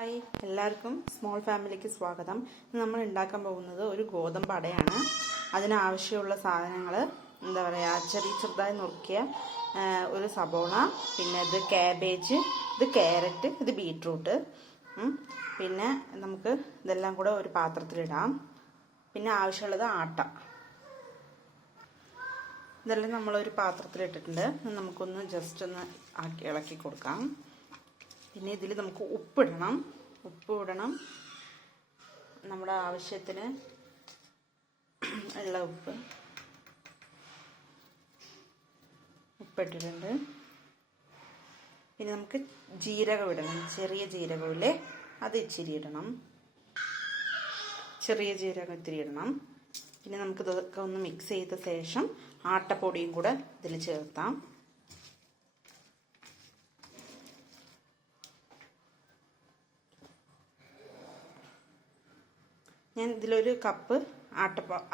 Hi, എല്ലാവർക്കും small ഫാമിലിക്ക് സ്വാഗതം. നമ്മൾ ഉണ്ടാക്കാൻ പോകുന്നത് ഒരു ഗോതമ്പ് അടയാണ്. അതിനാവശ്യമുള്ള സാധനങ്ങൾ എന്താ പറയുക, ചെറുതായി നുറുക്കിയ ഒരു സബോള, പിന്നെ ഇത് കാബേജ്, ഇത് ക്യാരറ്റ്, ഇത് ബീട്രൂട്ട്, പിന്നെ നമുക്ക് ഇതെല്ലാം കൂടെ ഒരു പാത്രത്തിലിടാം. പിന്നെ ആവശ്യമുള്ളത് ആട്ട. ഇതെല്ലാം നമ്മളൊരു പാത്രത്തിലിട്ടിട്ടുണ്ട്. നമുക്കൊന്ന് ജസ്റ്റ് ഒന്ന് ഇളക്കി കൊടുക്കാം. പിന്നെ ഇതിൽ നമുക്ക് ഉപ്പ് ഇടണം. നമ്മുടെ ആവശ്യത്തിന് ഉള്ള ഉപ്പിട്ടിട്ടുണ്ട്. പിന്നെ നമുക്ക് ജീരകം ഇടണം. ചെറിയ ജീരകമില്ലേ, അത് ഇച്ചിരി ഇടണം. ചെറിയ ജീരകം ഇത്തിരി ഇടണം. പിന്നെ നമുക്ക് ഇതൊക്കെ ഒന്ന് മിക്സ് ചെയ്ത ശേഷം ആട്ടപ്പൊടിയും കൂടെ ഇതിൽ ചേർത്താം. ഞാൻ ഇതിലൊരു കപ്പ്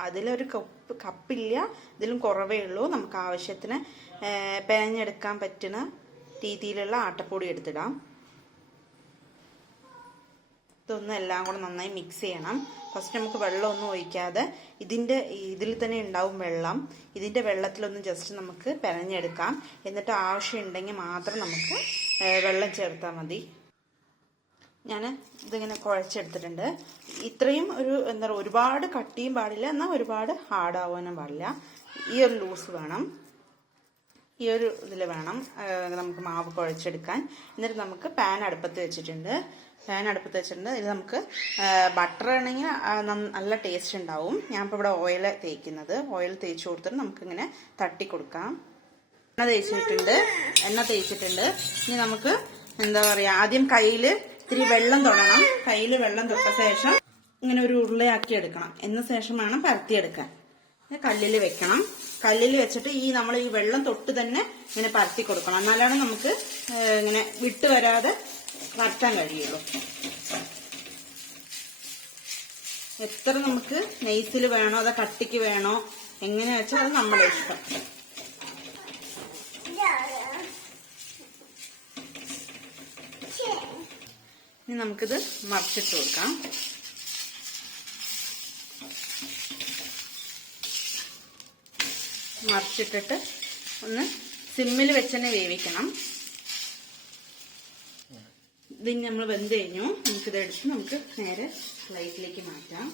അതിലൊരു കപ്പില്ല, ഇതിലും കുറവേ ഉള്ളൂ. നമുക്ക് ആവശ്യത്തിന് പിഴഞ്ഞെടുക്കാൻ പറ്റുന്ന രീതിയിലുള്ള ആട്ടപ്പൊടി എടുത്തിടാം. ഇതൊന്നും എല്ലാം കൂടെ നന്നായി മിക്സ് ചെയ്യണം. ഫസ്റ്റ് നമുക്ക് വെള്ളമൊന്നും ഒഴിക്കാതെ ഇതിൽ തന്നെ ഉണ്ടാവും വെള്ളം. ഇതിൻ്റെ വെള്ളത്തിലൊന്ന് ജസ്റ്റ് നമുക്ക് പിഴഞ്ഞെടുക്കാം. എന്നിട്ട് ആവശ്യമുണ്ടെങ്കിൽ മാത്രം നമുക്ക് വെള്ളം ചേർത്താൽ മതി. ഞാൻ ഇതിങ്ങനെ കുഴച്ചെടുത്തിട്ടുണ്ട്. ഇത്രയും എന്താ പറയുക, ഒരുപാട് കട്ടിയും പാടില്ല, എന്നാൽ ഒരുപാട് ഹാർഡാവാനും പാടില്ല. ഈ ഒരു ലൂസ് വേണം. ഈ ഒരു ഇതിൽ വേണം നമുക്ക് മാവ് കുഴച്ചെടുക്കാൻ. എന്നിട്ട് നമുക്ക് പാൻ അടുപ്പത്ത് വെച്ചിട്ടുണ്ട്. ഇതിൽ നമുക്ക് ബട്ടർ ആണെങ്കിൽ നല്ല ടേസ്റ്റ് ഉണ്ടാവും. ഞാനിപ്പോൾ ഇവിടെ ഓയിൽ തേച്ച് കൊടുത്തിട്ട് നമുക്കിങ്ങനെ തട്ടി കൊടുക്കാം. എണ്ണ തേച്ചിട്ടുണ്ട്. ഇനി നമുക്ക് എന്താ പറയുക, ആദ്യം കയ്യിൽ ഇത്തിരി വെള്ളം തൊടണം. കയ്യിൽ വെള്ളം തൊട്ട ശേഷം ഇങ്ങനെ ഒരു ഉരുളയാക്കി എടുക്കണം. എന്ന ശേഷം വേണം പരത്തിയെടുക്കാൻ. കല്ലിൽ വെക്കണം. കല്ലിൽ വെച്ചിട്ട് നമ്മൾ ഈ വെള്ളം തൊട്ട് തന്നെ ഇങ്ങനെ പരത്തി കൊടുക്കണം. എന്നാലാണ് നമുക്ക് ഇങ്ങനെ വിട്ട് വരാതെ പരത്താൻ കഴിയുള്ളൂ. എത്ര നമുക്ക് നെയ്സിൽ വേണോ അതോ കട്ടിക്ക് വേണോ എങ്ങനെ വെച്ചാൽ അത് നമ്മുടെ ഇഷ്ടം. ഇനി നമുക്കിത് മറിച്ചിട്ട് കൊടുക്കാം. മറിച്ചിട്ടിട്ട് ഒന്ന് സിമ്മിൽ വെച്ച് തന്നെ വേവിക്കണം. ഇതിന് നമ്മൾ വെന്ത് കഴിഞ്ഞു. നമുക്കിതെടുത്ത് നമുക്ക് നേരെ പ്ലേറ്റിലേക്ക് മാറ്റാം.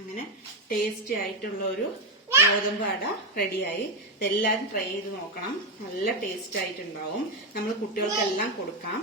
അങ്ങനെ ടേസ്റ്റി ആയിട്ടുള്ള ഒരു ഗോതമ്പ് അട റെഡിയായി. ഇതെല്ലാവരും ട്രൈ ചെയ്ത് നോക്കണം. നല്ല ടേസ്റ്റ് ആയിട്ടുണ്ടാവും. നമ്മൾ കുട്ടികൾക്കെല്ലാം കൊടുക്കാം.